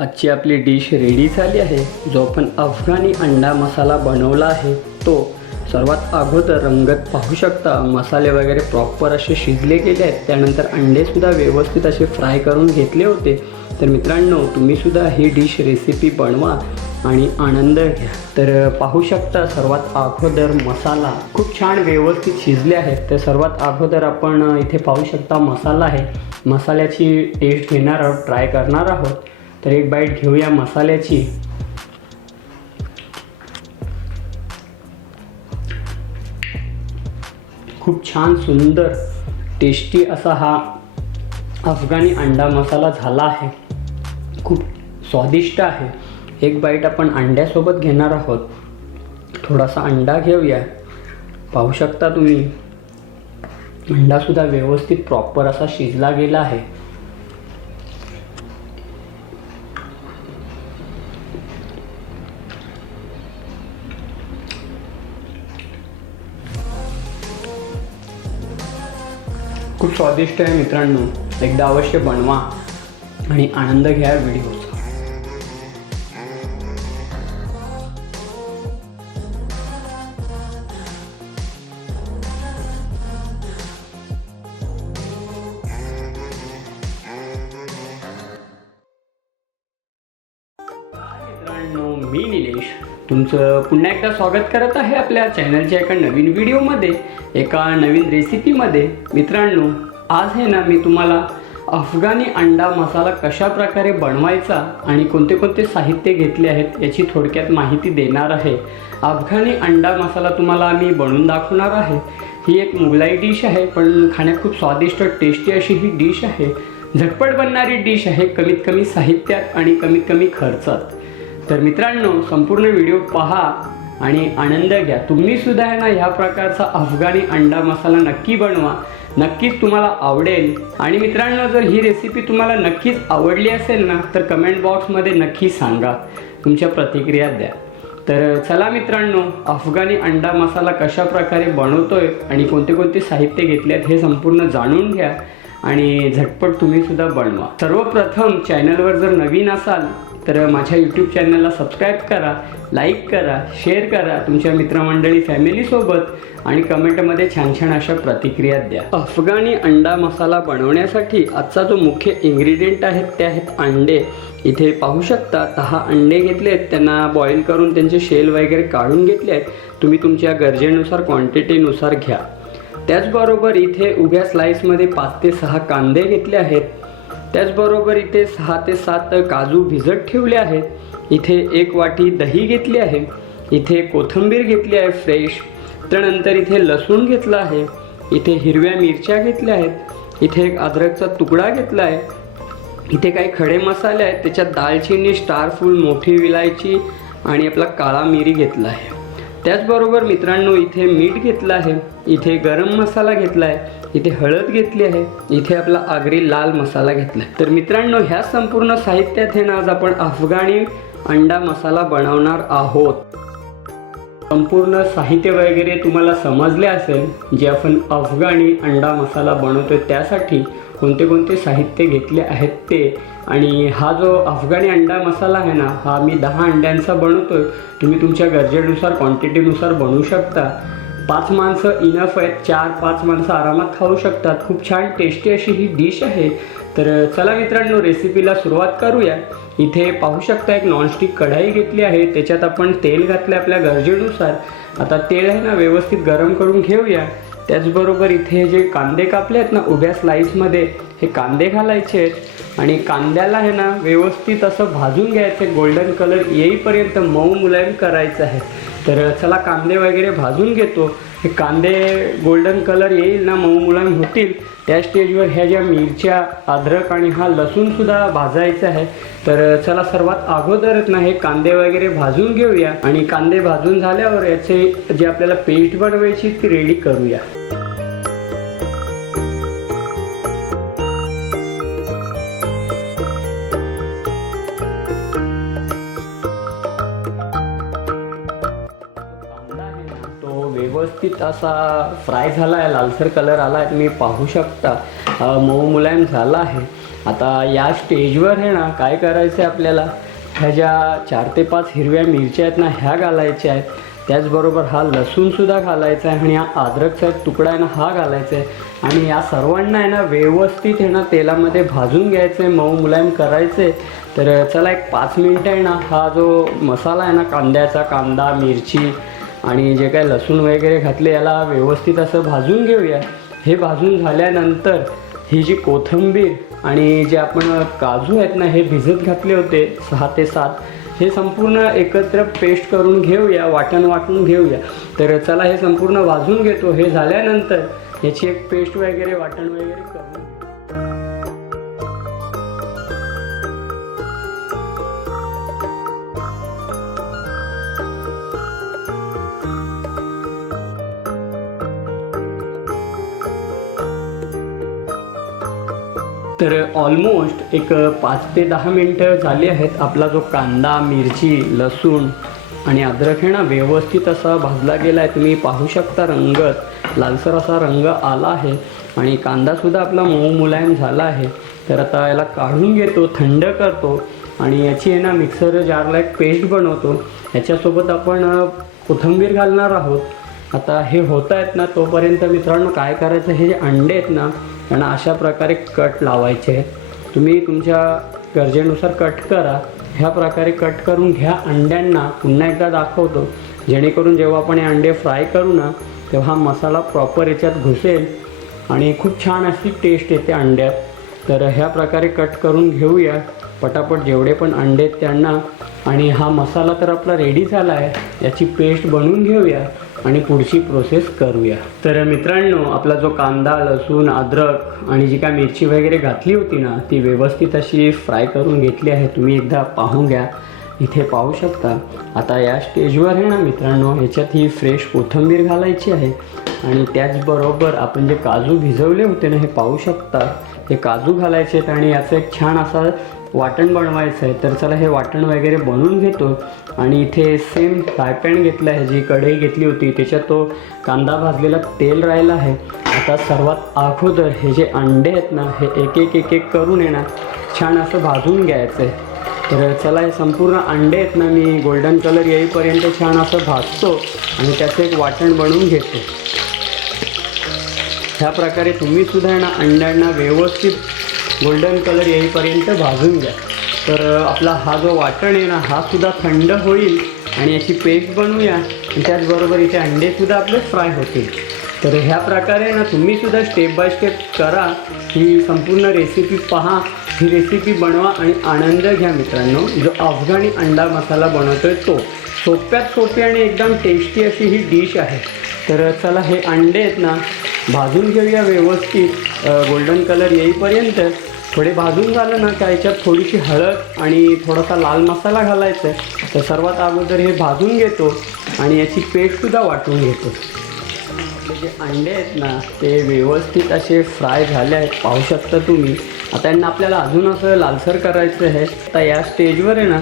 आजची आपली dish ready झाली आहे. जो आपण अफगाणी अंडा मसाला बनवला आहे तो सर्वात अगोदर रंगत पाहू शकता. मसाले वगैरे प्रॉपर असे शिजले गेले आहेत. त्यानंतर अंडेसुद्धा व्यवस्थित असे फ्राय करून घेतले होते. तर मित्रांनो तुम्हीसुद्धा ही डिश रेसिपी बनवा आणि आनंद घ्या. तर पाहू शकता सर्वात अगोदर मसाला खूप छान व्यवस्थित शिजले आहेत. तर सर्वात अगोदर आपण इथे पाहू शकता मसाला आहे. मसाल्याची टेस्ट घेणार आहोत ट्राय करणार आहोत. तर एक बाईट घेऊया मसाल्याची. खूप छान सुंदर टेस्टी असा हा अफगाणी अंडा मसाला झाला आहे. खूप स्वादिष्ट आहे. एक बाईट आपण अंड्यासोबत घेणार आहोत. थोडासा अंडा घेऊया. पाहू शकता तुम्ही? अंडासुद्धा व्यवस्थित प्रॉपर असा शिजला गेला आहे. खूप स्वादिष्ट आहे मित्रांनो. एकदा अवश्य बनवा आणि आनंद घ्या व्हिडिओचा. पुन्हा एकदा स्वागत करत आहे आपल्या चॅनलच्या एका नवीन व्हिडिओमध्ये एका नवीन रेसिपीमध्ये. मित्रांनो आज आहे ना मी तुम्हाला अफगाणी अंडा मसाला कशा प्रकारे बनवायचा आणि कोणते कोणते साहित्य घेतले आहेत याची थोडक्यात माहिती देणार आहे. अफगाणी अंडा मसाला तुम्हाला मी बनवून दाखवणार आहे. ही एक मुघलाई डिश आहे पण खाण्यात खूप स्वादिष्ट टेस्टी अशी ही डिश आहे. झटपट बनणारी डिश आहे कमीत कमी साहित्यात आणि कमीत कमी खर्चात. तर मित्रांनो संपूर्ण व्हिडिओ पहा आणि आनंद घ्या. तुम्ही सुद्धा आहे ना ह्या प्रकारचा अफगाणी अंडा मसाला नक्की बनवा. नक्कीच तुम्हाला आवडेल. आणि मित्रांनो जर ही रेसिपी तुम्हाला नक्कीच आवडली असेल ना तर कमेंट बॉक्समध्ये नक्की सांगा. तुमच्या प्रतिक्रिया द्या. तर चला मित्रांनो अफगाणी अंडा मसाला कशा प्रकारे बनवतोय आणि कोणते कोणते साहित्य घेतले आहेत हे संपूर्ण जाणून घ्या आणि झटपट तुम्ही सुद्धा बनवा. सर्वप्रथम चॅनलवर जर नवीन असाल तर माझ्या यूट्यूब चॅनलला सबस्क्राईब करा लाईक करा शेअर करा तुमच्या मित्रमंडळी फॅमिलीसोबत आणि कमेंटमध्ये छान छान अशा प्रतिक्रिया द्या. अफगाणी अंडा मसाला बनवण्यासाठी आजचा जो मुख्य इन्ग्रेडियंट आहेत ते आहेत अंडे. इथे पाहू शकता दहा अंडे घेतले आहेत त्यांना बॉईल करून त्यांचे शेल वगैरे काढून घेतले आहेत तुम्ही तुमच्या गरजेनुसार क्वांटिटीनुसार घ्या. त्याचबरोबर इथे उभ्या स्लाईसमध्ये पाच ते सहा कांदे घेतले आहेत. त्याचबरोबर इथे सहा ते सात काजू भिजत ठेवले आहेत. इथे एक वाटी दही घेतली आहे. इथे कोथिंबीर घेतली आहे फ्रेश. त्यानंतर इथे लसूण घेतला आहे. इथे हिरव्या मिरच्या घेतल्या आहेत. इथे एक अद्रकचा तुकडा घेतला आहे. इथे काही खडे मसाले आहेत. त्याच्यात दालचिनी स्टारफूल मोठी विलायची आणि आपला काळा मिरी घेतला आहे. त्याचबरोबर मित्रांनो इथे मीठ घेतलं आहे इथे गरम मसाला घेतला आहे इथे हळद घेतली आहे इथे आपला आगरी लाल मसाला घेतला आहे तर मित्रांनो ह्या संपूर्ण साहित्यात हे ना आज आपण अफगाणी अंडा मसाला बनवणार आहोत. संपूर्ण साहित्य वगैरे तुम्हाला समजले असेल जे आपण अफगाणी अंडा मसाला बनवतोय त्यासाठी कोणते कोणते साहित्य घेतले आहेत ते. आणि हा जो अफगाणी अंडा मसाला आहे ना हा मी दहा अंड्यांचा बनवतोय. तुम्ही तुमच्या गरजेनुसार क्वांटिटीनुसार बनवू शकता. पाच माणसं इनफ आहेत चार पाच माणसं आरामात खाऊ शकतात. खूप छान टेस्टी अशी ही डिश आहे. तर चला मित्रांनो रेसिपीला सुरुवात करूया. इथे पाहू शकता एक नॉनस्टिक कढाई घेतली आहे. त्याच्यात आपण तेल घातलं आपल्या गरजेनुसार. आता तेल आहे ना व्यवस्थित गरम करून घेऊया. त्याचबरोबर इथे जे कांदे कापले आहेत ना उभ्या स्लाईसमध्ये हे कांदे घालायचे आहेत. आणि कांद्याला आहे ना व्यवस्थित असं भाजून घ्यायचं गोल्डन कलर येईपर्यंत मऊ मुलायम करायचं आहे. तर चला कांदे वगैरे भाजून घेतो. हे कांदे गोल्डन कलर येईल ना मऊ मुलायम होतील त्या स्टेजवर ह्या ज्या मिरच्या अद्रक आणि हा लसूणसुद्धा भाजायचा आहे. तर चला सर्वात अगोदरच ना हे कांदे वगैरे भाजून घेऊया. आणि कांदे भाजून झाल्यावर याचे जे आपल्याला पेस्ट बनवायची ती रेडी करूया. व्यवस्थित असा फ्राय झाला आहे लालसर कलर आला आहे तुम्ही पाहू शकता. मऊ मुलायम झाला आहे. आता या स्टेजवर आहे ना काय करायचं आहे आपल्याला? ह्या ज्या चार ते पाच हिरव्या मिरच्या आहेत ना ह्या घालायच्या आहेत. त्याचबरोबर हा लसूणसुद्धा घालायचा आहे आणि हा अद्रकचा एक तुकडा आहे ना हा घालायचा आहे. आणि या सर्वांना आहे ना व्यवस्थित आहे ना तेलामध्ये भाजून घ्यायचं आहे मऊ मुलायम करायचं आहे तर चला एक पाच मिनटं आहे ना हा जो मसाला आहे ना कांद्याचा कांदा मिरची आणि जे काय लसूण वगैरे घातले याला व्यवस्थित असं भाजून घेऊया. हे भाजून झाल्यानंतर ही जी कोथिंबीर आणि जे आपण काजू आहेत ना हे भिजत घातले होते सहा ते सात हे संपूर्ण एकत्र पेस्ट करून घेऊया वाटण वाटून घेऊया. तर चला हे संपूर्ण भाजून घेतो. हे झाल्यानंतर याची एक पेस्ट वगैरे वाटण वगैरे करून तर ऑलमोस्ट एक पाच ते दहा मिनटं झाली आहेत. आपला जो कांदा मिरची लसूण आणि अद्रक हे ना व्यवस्थित असा भाजला गेला आहे. तुम्ही पाहू शकता रंगत लालसर असा रंग आला आहे. आणि कांदासुद्धा आपला मऊ मुलायम झाला आहे. तर आता याला काढून घेतो थंड करतो आणि याची आहे ना मिक्सर जारला एक पेस्ट बनवतो. ह्याच्यासोबत आपण कोथिंबीर घालणार आहोत. आता हे होत आहेत ना तोपर्यंत मित्रांनो काय करायचं हे जे अंडे आहेत ना आणि अशा प्रकारे कट लावायचे आहेत. तुम्ही तुमच्या गरजेनुसार कट करा. ह्या प्रकारे कट करून घ्या अंड्यांना. पुन्हा एकदा दाखवतो. जेणेकरून जेव्हा आपण हे अंडे फ्राय करू ना तेव्हा मसाला प्रॉपर याच्यात घुसेल आणि खूप छान अशी टेस्ट येते अंड्यात. तर ह्या प्रकारे कट करून घेऊया. पटापट जेवढे पण अंडे आहेत त्यांना. आणि हा मसाला तर आपला रेडी झाला आहे याची पेस्ट बनवून घेऊया. आणि पुढची प्रोसेस करूया. तर मित्रांनो आपला जो कांदा लसूण अद्रक आणि जी काय मिरची वगैरे घातली होती ना ती व्यवस्थित अशी फ्राय करून घेतली आहे. तुम्ही एकदा पाहून घ्या. इथे पाहू शकता. आता या स्टेजवर आहे ना मित्रांनो ह्याच्यात ही फ्रेश कोथिंबीर घालायची आहे. आणि त्याचबरोबर आपण जे काजू भिजवले होते ना हे पाहू शकता. हे काजू घालायचे आहेत आणि याचा एक छान असा वाटण बनवायचं आहे. तर चला हे वाटण वगैरे बनवून घेतो. आणि इथे सेम फ्रायपॅन घेतलं आहे. जी कढई घेतली होती त्याच्यात तो कांदा भाजलेला तेल राहिला आहे. आता सर्वात अगोदर हे जे अंडे आहेत ना हे एक एक एक एक करून आहे ना छान असं भाजून घ्यायचं आहे. तर चला हे संपूर्ण अंडे आहेत ना मी गोल्डन कलर येईपर्यंत छान असं भाजतो आणि त्याचं एक वाटण बनवून घेतो. ह्या प्रकारे तुम्ही सुद्धा ना अंड्यांना व्यवस्थित गोल्डन कलर येईपर्यंत भाजून घ्या. तर आपला हा जो वाटण आहे ना हा सुद्धा थंड होईल आणि याची पेस्ट बनवूया. आणि त्याचबरोबर इथे अंडेसुद्धा आपले फ्राय होतील. तर ह्या प्रकारे ना तुम्हीसुद्धा स्टेप बाय स्टेप करा. ही संपूर्ण रेसिपी पहा. ही रेसिपी बनवा आणि आनंद घ्या मित्रांनो. जो अफगाणी अंडा मसाला बनवतो आहे तो. सोप्यात सोपी आणि एकदम टेस्टी अशी ही डिश आहे. तर चला हे अंडे आहेत ना भाजून घेऊया व्यवस्थित. गोल्डन कलर येईपर्यंत थोडे भाजून झालं ना का याच्यात थोडीशी हळद आणि थोडासा लाल मसाला घालायचा आहे. तर सर्वात अगोदर हे भाजून घेतो आणि याची पेस्टसुद्धा वाटून घेतो. आपले जे अंडे आहेत ना ते व्यवस्थित असे फ्राय झाले आहेत. पाहू शकता तुम्ही. आता यांना आपल्याला अजून असं लालसर करायचं आहे. आता या स्टेजवर आहे ना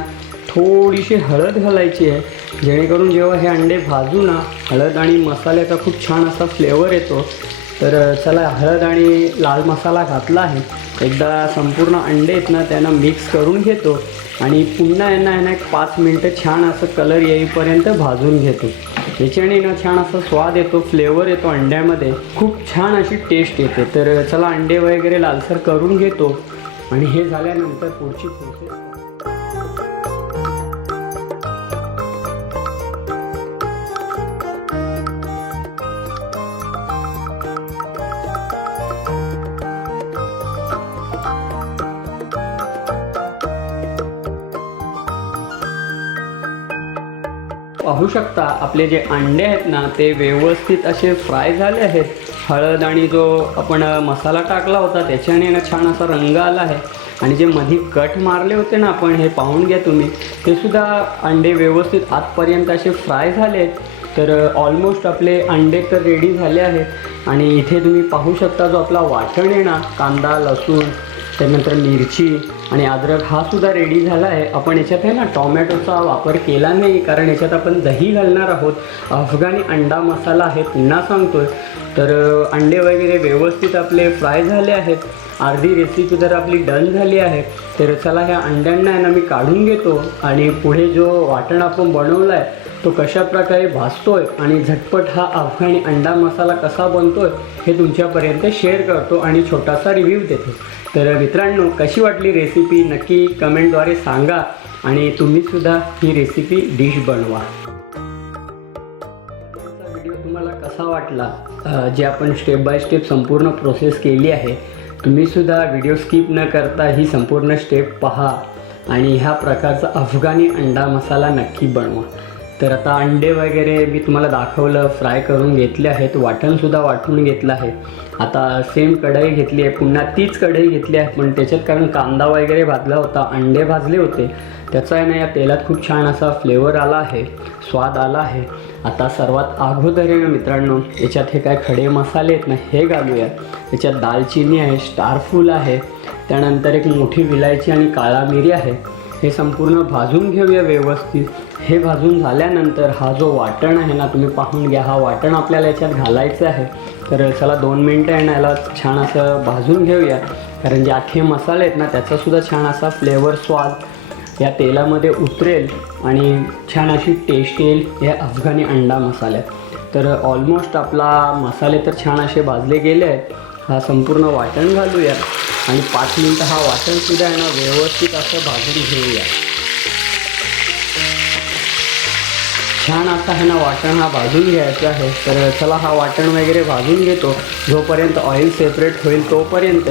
थोडीशी हळद घालायची आहे. जेणेकरून जेव्हा हे अंडे भाजू ना हळद आणि मसाल्याचा खूप छान असा फ्लेवर येतो. तर चला हळद आणि लाल मसाला घातला आहे. एकदा संपूर्ण अंडे आहेत ना त्यांना मिक्स करून घेतो आणि पुन्हा यांना यांना एक पाच मिनटं छान असं कलर येईपर्यंत भाजून घेतो. याच्याने ना छान असा स्वाद येतो फ्लेवर येतो अंड्यामध्ये. खूप छान अशी टेस्ट येते. तर चला अंडे वगैरे लालसर करून घेतो. आणि हे झाल्यानंतर पुढची प्रोसेस पाहू शकता आपले जे अंडे आहेत ना ते व्यवस्थित असे फ्राय झाले आहेत. हळद आणि जो आपण मसाला टाकला होता त्याच्याने ना छान असा रंग आला आहे. आणि जे मधी कट मारले होते ना आपण हे पाहून घ्या तुम्ही. ते सुद्धा अंडे व्यवस्थित आतपर्यंत असे फ्राय झाले आहेत. तर ऑलमोस्ट आपले अंडे तर रेडी झाले आहेत. आणि इथे तुम्ही पाहू शकता जो आपला वाटण आहे ना कांदा लसूण त्यानंतर मिरची आणि अद्रक हा सुद्धा रेडी झाला आहे. आपण याच्यात आहे ना टॉमॅटोचा वापर केला नाही कारण याच्यात आपण दही घालणार आहोत. अफगाणी अंडा मसाला आहे पुन्हा सांगतोय. तर अंडे वगैरे व्यवस्थित आपले फ्राय झाले आहेत. अर्धी रेसिपी तर आपली डन झाली आहे. तर चला ह्या अंड्यांना आहे ना मी काढून घेतो. आणि पुढे जो वाटण आपण बनवला आहे तो कशा प्रकारे आहे आणि झटपट हा अफगाणी अंडा मसाला कसा बनतोय हे तुमच्यापर्यंत शेअर करतो आणि छोटासा रिव्ह्यू देतो. तर मित्रांनो कशी वाटली रेसिपी नक्की कमेंटद्वारे सांगा आणि तुम्हीसुद्धा ही रेसिपी डिश बनवा. व्हिडिओ तुम्हाला कसा वाटला? जे आपण स्टेप बाय स्टेप संपूर्ण प्रोसेस केली आहे तुम्हीसुद्धा व्हिडिओ स्किप न करता ही संपूर्ण स्टेप पहा आणि ह्या प्रकारचा अफगाणी अंडा मसाला नक्की बनवा. तर आता अंडे वगैरे मी तुम्हाला दाखवलं फ्राय करून घेतले आहेत वाटणसुद्धा वाटून घेतलं आहे. आता सेम कढई घेतली आहे पुन्हा तीच कढई घेतली आहे पण त्याच्यात कारण कांदा वगैरे भाजला होता अंडे भाजले होते. त्याचा आहे ना या तेलात खूप छान असा फ्लेवर आला आहे स्वाद आला आहे. आता सर्वात अगोदर आहे ना मित्रांनो याच्यात हे काय खडे मसाले आहेत ना हे घालूया. याच्यात दालचिनी आहे स्टारफूल आहे. त्यानंतर एक मोठी विलायची आणि काळा मिरी आहे. हे संपूर्ण भाजून घेऊया व्यवस्थित. हे भाजून झाल्यानंतर हा जो वाटण आहे ना तुम्ही पाहून घ्या हा वाटण आपल्याला याच्यात घालायचं आहे. तर चला दोन मिनटं आहे ना याला छान असं भाजून घेऊया. कारण जे अख्खे मसाले आहेत ना त्याचासुद्धा छान असा फ्लेवर स्वाद या तेलामध्ये उतरेल आणि छान अशी टेस्ट येईल या अफगाणी अंडा मसाल्यात तर ऑलमोस्ट आपला मसाले तर छान असे भाजले गेले आहेत. हा संपूर्ण वाटण घालूया आणि पाच मिनटं हा वाटणसुद्धा आहे ना व्यवस्थित असं भाजून घेऊया. छान असा आहे ना वाटण हा भाजून घ्यायचा आहे. तर चला हा वाटण वगैरे भाजून घेतो. जोपर्यंत ऑइल सेपरेट होईल तोपर्यंत.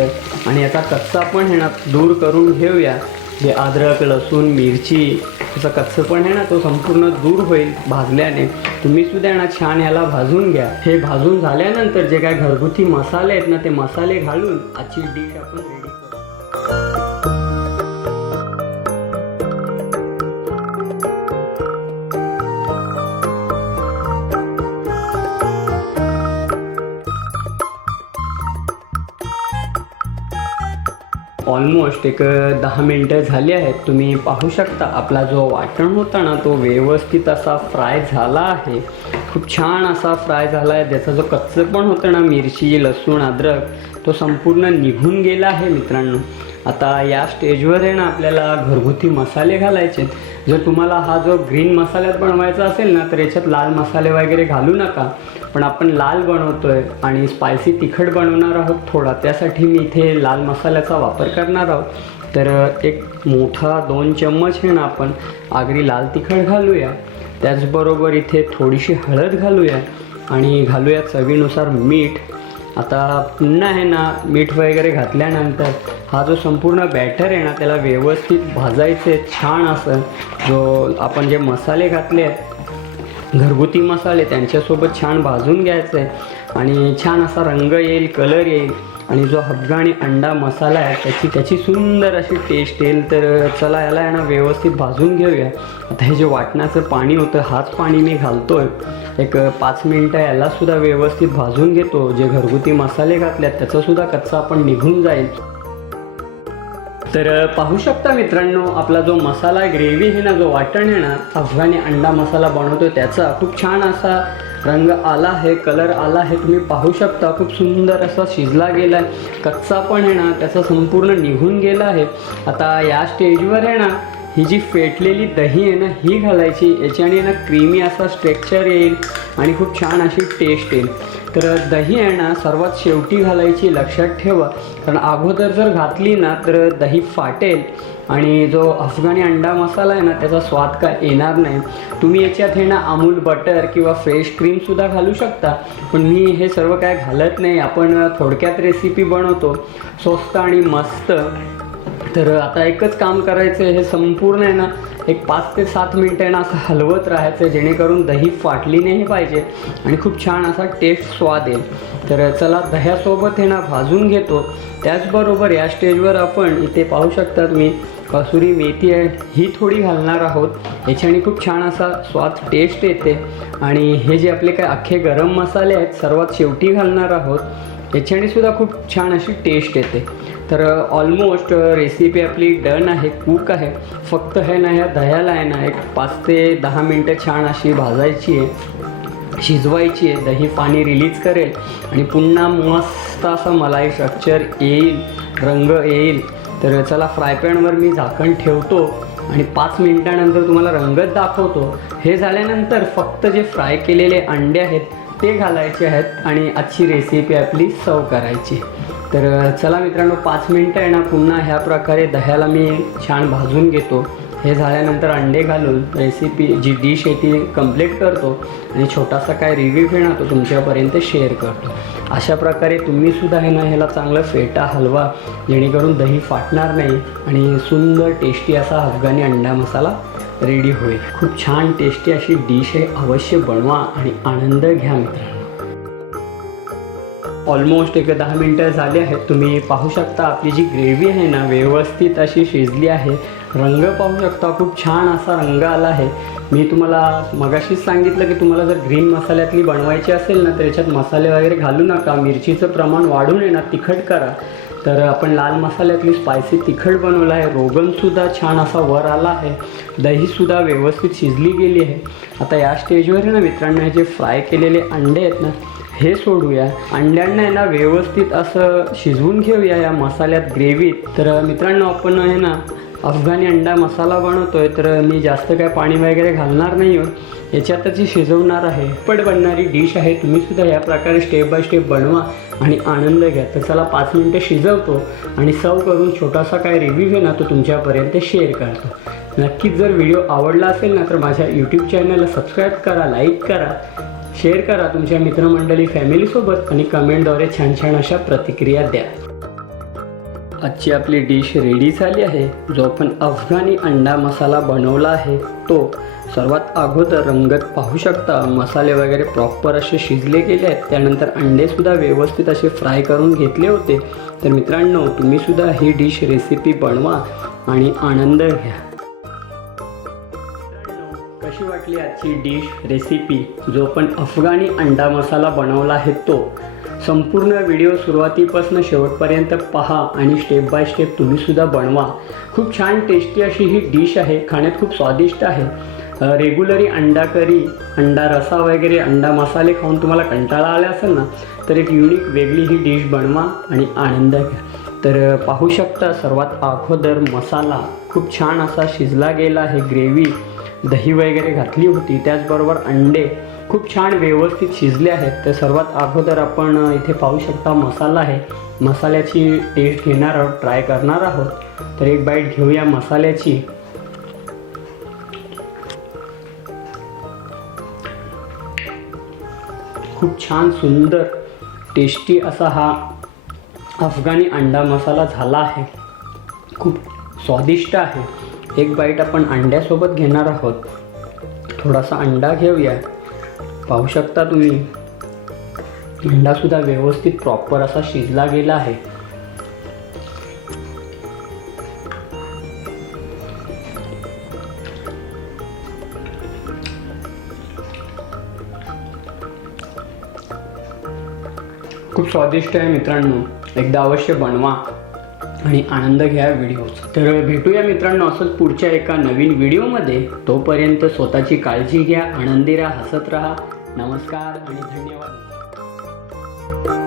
आणि याचा कच्चा पण आहे ना दूर करून घेऊया. जे अद्रक लसूण मिरची त्याचं कच्चं पण आहे ना तो संपूर्ण दूर होईल भाजल्याने. तुम्ही सुद्धा आहे ना छान ह्याला भाजून घ्या. हे भाजून झाल्यानंतर जे काय घरगुती मसाले आहेत ना ते मसाले घालून आजची डिश आपण ऑलमोस्ट एक दहा मिनटं झाली आहेत. तुम्ही पाहू शकता आपला जो वाटण होता ना तो व्यवस्थित असा फ्राय झाला आहे. खूप छान असा फ्राय झाला आहे. त्याचा जो कच्चं पण होतं ना मिरची लसूण अद्रक तो संपूर्ण निघून गेला आहे मित्रांनो. आता या स्टेजवर आहे ना आपल्याला घरगुती मसाले घालायचे. जर तुम्हाला हा जो ग्रीन मसाल्यात बनवायचा असेल ना तर याच्यात लाल मसाले वगैरे घालू नका. पण आपण लाल बनवतोय आणि स्पायसी तिखट बनवणार आहोत थोडा. त्यासाठी मी इथे लाल मसाल्याचा वापर करणार आहोत. तर एक मोठा दोन चम्मच आहे ना आपण आगरी लाल तिखट घालूया. त्याचबरोबर इथे थोडीशी हळद घालूया आणि घालूया चवीनुसार मीठ. आता पुन्हा आहे ना मीठ वगैरे घातल्यानंतर हा जो संपूर्ण बॅटर आहे ना त्याला व्यवस्थित भाजायचे छान असं. जो आपण जे मसाले घातले आहेत घरगुती मसाले त्यांच्यासोबत छान भाजून घ्यायचं आहे आणि छान असा रंग येईल कलर येईल. आणि जो अफगाणी अंडा मसाला आहे त्याची त्याची सुंदर अशी टेस्ट येईल. तर चला याला आहे ना व्यवस्थित भाजून घेऊया. आता हे जे वाटणाचं पाणी होतं हाच पाणी मी घालतो आहे एक पाच मिनटं यालासुद्धा व्यवस्थित भाजून घेतो. जे घरगुती मसाले घातल्यात त्याचासुद्धा कच्चा आपण निघून जाईल. तर पाहू शकता मित्रांनो आपला जो मसाला ग्रेव्ही आहे ना जो वाटण आहे ना अफगाणी अंडा मसाला बनवतो त्याचा खूप छान असा रंग आला आहे कलर आला आहे. तुम्ही पाहू शकता खूप सुंदर असा शिजला गेला आहे. कच्चा पण आहे ना त्याचा संपूर्ण निघून गेला आहे. आता या स्टेजवर आहे ना ही जी फेटलेली दही आहे ना ही घालायची. याच्याने ना क्रीमी असा स्ट्रेक्चर येईल आणि खूप छान अशी टेस्ट येईल. तर दही आहे ना सर्वात शेवटी घालायची लक्षात ठेवा. कारण अगोदर जर घातली ना तर दही फाटेल. आणि जो अफगाणी अंडा मसाला आहे ना त्याचा स्वाद काय येणार नाही. तुम्ही याच्यात हे ना अमूल बटर किंवा फ्रेश क्रीमसुद्धा घालू शकता. पण मी हे सर्व काय घालत नाही. आपण थोडक्यात रेसिपी बनवतो. स्वस्त आणि मस्त. तर आता एकच काम करायचं आहे हे संपूर्ण आहे ना एक पाच ते सात मिनटं ना असं हलवत राहायचं जेणेकरून दही फाटली नाही पाहिजे आणि खूप छान असा टेस्ट स्वाद येईल. तर चला दह्यासोबत हे ना भाजून घेतो. त्याचबरोबर या स्टेजवर आपण इथे पाहू शकता तुम्ही कसुरी मेथी आहे ही थोडी घालणार आहोत. याच्याने खूप छान असा स्वाद टेस्ट येते. आणि हे जे आपले काय अख्खे गरम मसाले आहेत सर्वात शेवटी घालणार आहोत. याच्याने सुद्धा खूप छान अशी टेस्ट येते. तर uh, ऑलमोस्ट रेसिपी uh, आपली डन आहे कुक आहे. फक्त हे ना ह्या दह्याला आहे ना एक पाच ते दहा मिनटं छान अशी भाजायची आहे शिजवायची आहे दही पाणी रिलीज करेल आणि पुन्हा मस्त असा मलाई स्ट्रक्चर येईल रंग येईल. तर चला फ्राय पॅनवर मी झाकण ठेवतो आणि पाच मिनटानंतर तुम्हाला रंगच दाखवतो. हे झाल्यानंतर फक्त जे फ्राय केलेले अंडे आहेत ते घालायचे आहेत आणि आजची रेसिपी आपली सर्व करायची तर चला मित्रांनो पाच मिनटं आहे ना पुन्हा ह्या प्रकारे दह्याला मी छान भाजून घेतो. हे झाल्यानंतर अंडे घालून रेसिपी जी डिश आहे ती कंप्लीट करतो आणि छोटासा काय रिव्ह्यू घेणार तो तुमच्यापर्यंत शेअर करतो. अशा प्रकारे तुम्हीसुद्धा आहे ना ह्याला चांगलं फेटा हलवा जेणेकरून दही फाटणार नाही आणि सुंदर टेस्टी असा अफगाणी अंडा मसाला रेडी होईल. खूप छान टेस्टी अशी डिश आहे अवश्य बनवा आणि आनंद घ्या मित्रांनो. ऑलमोस्ट एक दहा मिनटं झाली आहेत. तुम्ही पाहू शकता आपली जी ग्रेव्ही आहे ना व्यवस्थित अशी शिजली आहे. रंग पाहू शकता खूप छान असा रंग आला आहे. मी तुम्हाला मगाशीच सांगितलं की तुम्हाला जर ग्रीन मसाल्यातली बनवायची असेल ना तर याच्यात मसाले वगैरे घालू नका. मिरचीचं प्रमाण वाढून येणार ना तिखट करा. तर आपण लाल मसाल्यातली स्पायसी तिखट बनवलं आहे. रोगनसुद्धा छान असा वर आला आहे. दहीसुद्धा व्यवस्थित शिजली गेली आहे. आता या स्टेजवर ना मित्रांनो हे जे फ्राय केलेले अंडे आहेत ना हे सोडूया. अंड्यांना आहे ना व्यवस्थित असं शिजवून घेऊया या मसाल्यात ग्रेव्हीत तर मित्रांनो आपण आहे ना अफगाणी अंडा मसाला बनवतोय. तर मी जास्त काय पाणी वगैरे घालणार नाही आहे याच्यातच ही शिजवणार आहे. पट बनणारी डिश आहे. तुम्ही सुद्धा या प्रकारे स्टेप बाय स्टेप बनवा आणि आनंद घ्या. तर चला पाच मिनटं शिजवतो आणि सर्व करून छोटासा काय रिव्ह्यू आहे ना तो तुमच्यापर्यंत शेअर करतो. नक्कीच जर व्हिडिओ आवडला असेल ना तर माझ्या यूट्यूब चॅनलला सबस्क्राईब करा लाईक करा. शेअर करा तुमच्या मित्रमंडळी फॅमिलीसोबत आणि कमेंटद्वारे छान छान अशा प्रतिक्रिया द्या. आजची आपली डिश रेडी झाली आहे. जो आपण अफगाणी अंडा मसाला बनवला आहे तो सर्वात अगोदर रंगत पाहू शकता. मसाले वगैरे प्रॉपर असे शिजले गेले आहेत. त्यानंतर अंडेसुद्धा व्यवस्थित असे फ्राय करून घेतले होते. तर मित्रांनो तुम्हीसुद्धा ही डिश रेसिपी बनवा आणि आनंद घ्या. कशी वाटली आजची डिश रेसिपी जो पण अफगाणी अंडा मसाला बनवला आहे तो. संपूर्ण व्हिडिओ सुरुवातीपासून शेवटपर्यंत पहा आणि स्टेप बाय स्टेप तुम्हीसुद्धा बनवा. खूप छान टेस्टी अशी ही डिश आहे. खाण्यात खूप स्वादिष्ट आहे. रेग्युलरी अंडा करी अंडा रसा वगैरे अंडा मसाले खाऊन तुम्हाला कंटाळा आला असेल ना तर एक युनिक वेगळी ही डिश बनवा आणि आनंद घ्या. तर पाहू शकता सर्वात अगोदर मसाला. खूप छान असा शिजला गेला आहे ग्रेव्ही दही वगैरे घातली होती. त्याचबरोबर अंडे खूप छान व्यवस्थित शिजले आहेत. तर सर्वात अगोदर आपण इथे पाहू शकता मसाला आहे. मसाल्याची टेस्ट घेणार आहोत ट्राय करणार आहोत. तर एक बाईट घेऊया मसाल्याची. खूप छान सुंदर टेस्टी असा हा अफगाणी अंडा मसाला झाला आहे. खूप स्वादिष्ट आहे. एक बाईट आपण अंड्यासोबत घेणार आहोत. थोडासा अंडा घेऊया. पाहू शकता तुम्ही अंडासुद्धा व्यवस्थित प्रॉपर असा शिजला गेला आहे. खूप स्वादिष्ट आहे मित्रांनो. एकदा अवश्य बनवा. आणि आनंद घ्या व्हिडिओचा तर भेटूया मित्रांनो असंच पुढच्या एका नवीन व्हिडिओमध्ये तोपर्यंत स्वतःची काळजी घ्या आनंदी राहा हसत राहा. नमस्कार आणि धन्यवाद.